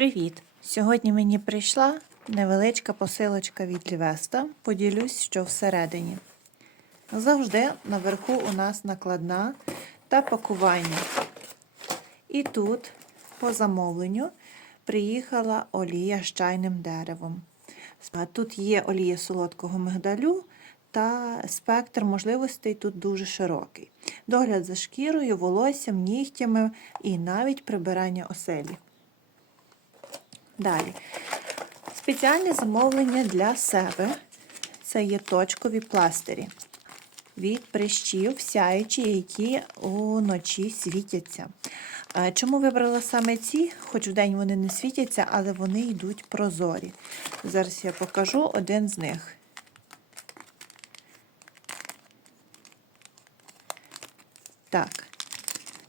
Привіт! Сьогодні мені прийшла невеличка посилочка від Лівеста. Поділюсь, що всередині. Завжди наверху у нас накладна та пакування. І тут, по замовленню, приїхала олія з чайним деревом. Тут є олія солодкого мигдалю та спектр можливостей тут дуже широкий. Догляд за шкірою, волоссям, нігтями і навіть прибирання оселі. Далі. Спеціальне замовлення для себе це є точкові пластирі від прищів, сяючі, які уночі світяться. Е, Чому вибрала саме ці? Хоч вдень вони не світяться, але вони йдуть прозорі. Зараз я покажу один з них. Так.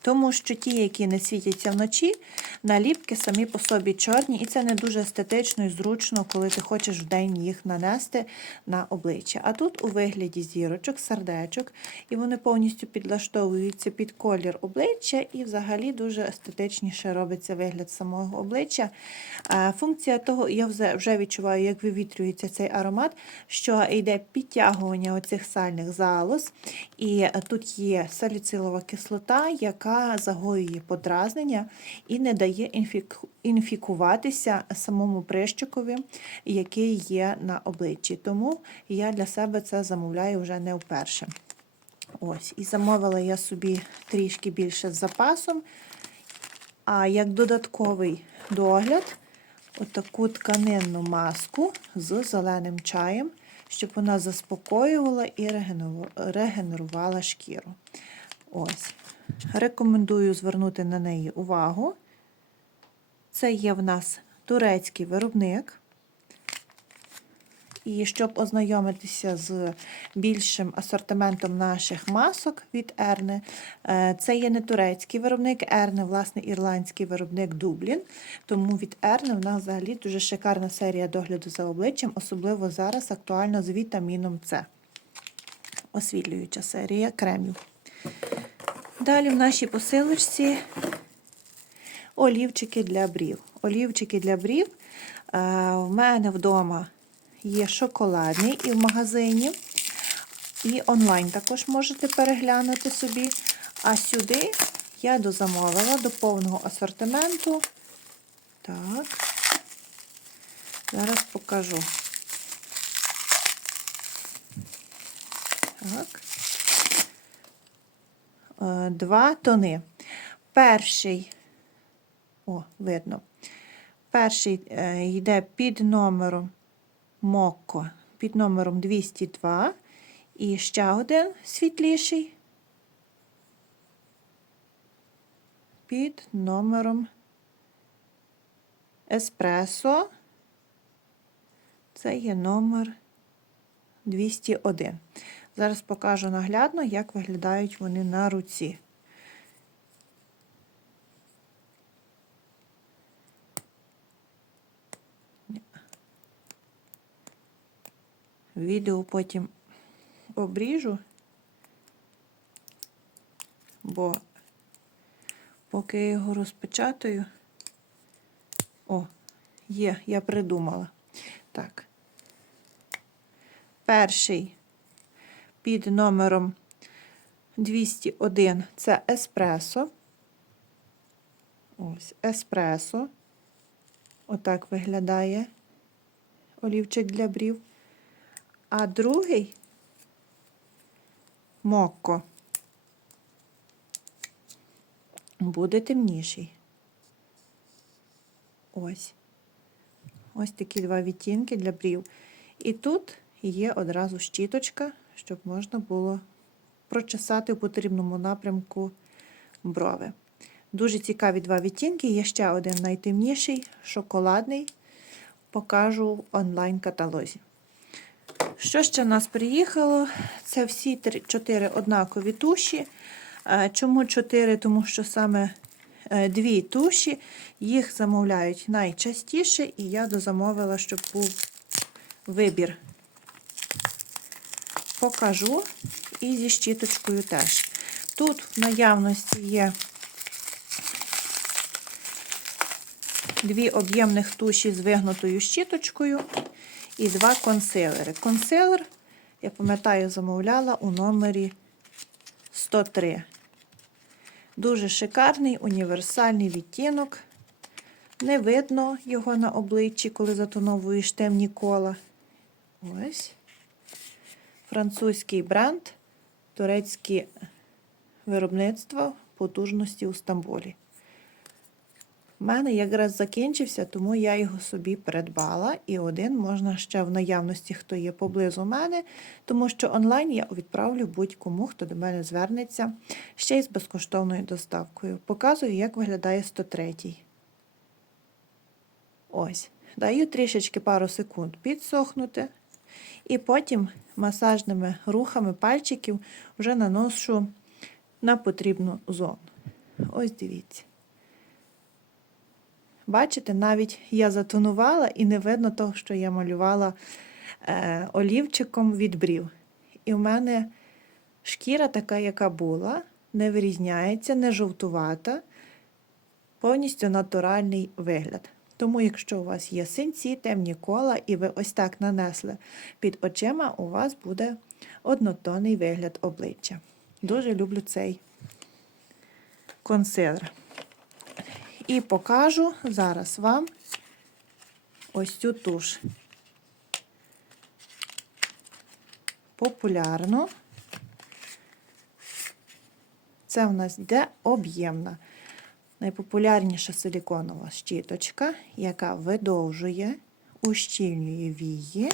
Тому що ті, які не світяться вночі, наліпки самі по собі чорні, і це не дуже естетично і зручно, коли ти хочеш вдень їх нанести на обличчя. А тут у вигляді зірочок, сердечок, і вони повністю підлаштовуються під колір обличчя, і взагалі дуже естетичніше робиться вигляд самого обличчя. Е, Функція того, я вже відчуваю, як вивітрюється цей аромат, що йде підтягування оцих сальних залоз, і тут є саліцилова кислота, яка загоює подразнення і не дає інфіку- інфікуватися самому прищикові, який є на обличчі. Тому я для себе це замовляю вже не вперше. Ось, і замовила я собі трішки більше з запасом. А як додатковий догляд, отаку тканинну маску з зеленим чаєм, щоб вона заспокоювала і регенерувала шкіру. Ось. Рекомендую звернути на неї увагу. Це є в нас турецький виробник. І щоб ознайомитися з більшим асортиментом наших масок від Ерне, це є не турецький виробник, Ерне, власне, ірландський виробник Дублін. Тому від Ерне в нас взагалі дуже шикарна серія догляду за обличчям, особливо зараз актуально з вітаміном С. Освітлююча серія кремів. Далі в нашій посилочці олівчики для брів. Олівчики для брів. Е, В мене вдома є шоколадний і в магазині. І онлайн також можете переглянути собі. А сюди я дозамовила до повного асортименту. Так, зараз покажу. Так. Е, Два тони. Перший, о, видно. Перший е, йде під номером Мокко, під номером 202. І ще один світліший під номером Еспресо. Це є номер 201. Зараз покажу наглядно, як виглядають вони на руці. Відео потім обріжу, бо поки я його розпечатаю, о, є, я придумала. Так. Перший під номером 201 це еспресо. Ось еспресо. Отак виглядає олівчик для брів. А другий мокко буде темніший. Ось. Ось такі два відтінки для брів. І тут є одразу щіточка, щоб можна було прочесати в потрібному напрямку брови. Дуже цікаві два відтінки. Є ще один найтемніший, шоколадний. Покажу в онлайн-каталозі. Що ще в нас приїхало? Це всі чотири однакові туші. Е, Чому чотири? Тому що саме е, дві туші, їх замовляють найчастіше, і я дозамовила, щоб був вибір. Покажу і зі щіточкою теж. Тут в наявності є дві об'ємних туші з вигнутою щіточкою і два консилери. Консилер, я пам'ятаю, замовляла у номері 103. Дуже шикарний універсальний відтінок. Не видно його на обличчі, коли затоновуєш темні кола. Ось. Французький бренд, турецьке виробництво потужності у Стамбулі. У мене якраз закінчився, тому я його собі придбала. І один можна ще в наявності, хто є поблизу мене, тому що онлайн я відправлю будь-кому, хто до мене звернеться, ще й з безкоштовною доставкою. Показую, як виглядає 103. Ось. Даю трішечки пару секунд підсохнути. І потім масажними рухами пальчиків вже наношу на потрібну зону. Ось дивіться. Бачите, навіть я затонувала і не видно того, що я малювала е, олівчиком від брів. І в мене шкіра така, яка була, не вирізняється, не жовтувата, повністю натуральний вигляд. Тому, якщо у вас є синці, темні кола, і ви ось так нанесли під очима, у вас буде однотонний вигляд обличчя. Дуже люблю цей консилер. І покажу зараз вам ось цю туш. Популярну. Це в нас йде об'ємна. Найпопулярніша силіконова щіточка, яка видовжує, ущільнює вії.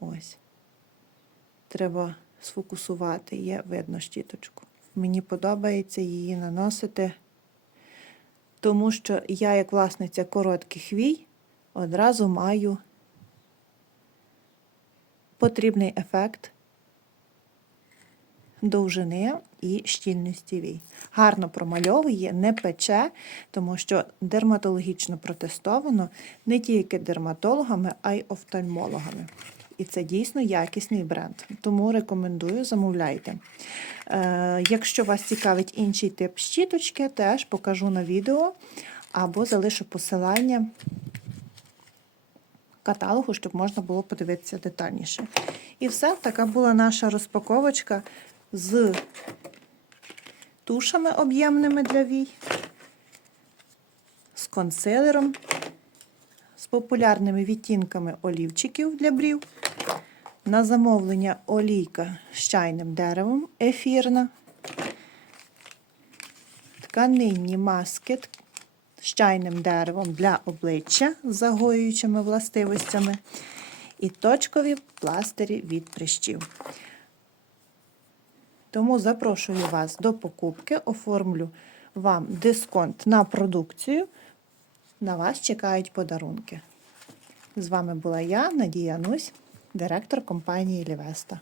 Ось. Треба сфокусувати, є видно щіточку. Мені подобається її наносити, тому що я, як власниця коротких вій, одразу маю потрібний ефект довжини і щільності вій. Гарно промальовує, не пече, тому що дерматологічно протестовано не тільки дерматологами, а й офтальмологами. І це дійсно якісний бренд. Тому рекомендую, замовляйте. Е, якщо вас цікавить інший тип щіточки, теж покажу на відео або залишу посилання каталогу, щоб можна було подивитися детальніше. І все, така була наша розпаковочка з тушами об'ємними для вій, з консилером, з популярними відтінками олівчиків для брів. На замовлення олійка з чайним деревом ефірна, тканинні маски з чайним деревом для обличчя з загоюючими властивостями і точкові пластирі від прищів. Тому запрошую вас до покупки, оформлю вам дисконт на продукцію. На вас чекають подарунки. З вами була я, Надія Нусь, директор компанії Лівеста.